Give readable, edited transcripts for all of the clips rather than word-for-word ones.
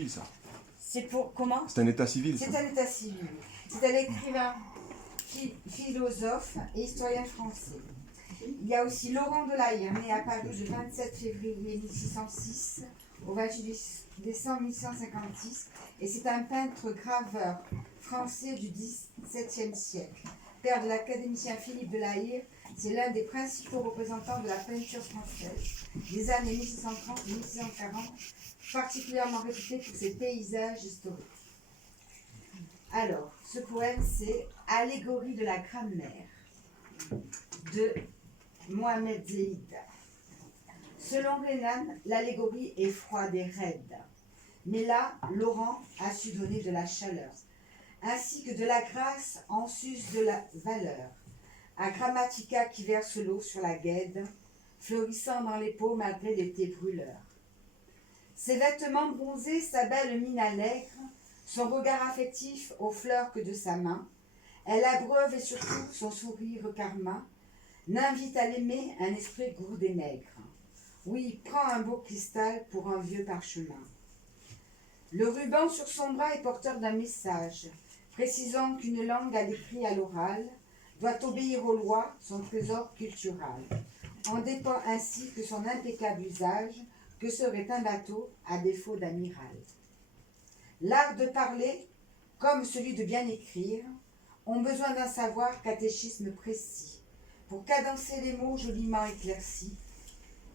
civil, ça. C'est pour comment? C'est un état civil, ça. C'est un état civil. C'est un écrivain, philosophe et historien français. Il y a aussi Laurent de La Hire, né à Paris le 27 février 1606 au 28 décembre 1656, et c'est un peintre graveur français du XVIIe siècle. Père de l'académicien Philippe de La Hire, c'est l'un des principaux représentants de la peinture française des années 1630 et 1640, particulièrement réputé pour ses paysages historiques. Alors, ce poème, c'est Allégorie de la grammaire de Mohamed Zeid. Selon Renan, l'allégorie est froide et raide. Mais là, Laurent a su donner de la chaleur, ainsi que de la grâce en sus de la valeur. À Grammatica qui verse l'eau sur la guède, fleurissant dans les peaux malgré l'été brûleur. Ses vêtements bronzés, sa belle mine allègre, son regard affectif aux fleurs que de sa main, elle abreuve et surtout son sourire carmin, n'invite à l'aimer un esprit goût des nègres. Oui, prends un beau cristal pour un vieux parchemin. Le ruban sur son bras est porteur d'un message, précisant qu'une langue à l'écrit à l'oral doit obéir aux lois, son trésor cultural. En dépend ainsi que son impeccable usage, que serait un bateau à défaut d'amiral. L'art de parler, comme celui de bien écrire, ont besoin d'un savoir catéchisme précis, pour cadencer les mots joliment éclaircis.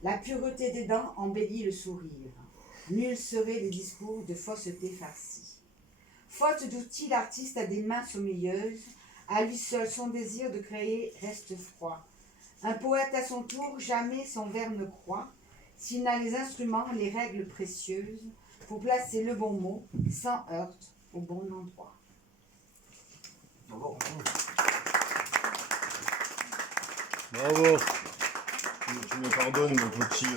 La pureté des dents embellit le sourire. Nuls seraient les discours de fausseté farcie. Faute d'outils, l'artiste a des mains sommeilleuses. À lui seul, son désir de créer reste froid. Un poète à son tour, jamais son vers ne croit, s'il n'a les instruments, les règles précieuses, pour placer le bon mot, sans heurte, au bon endroit. Bravo. Bravo. Tu me pardonnes mon petit...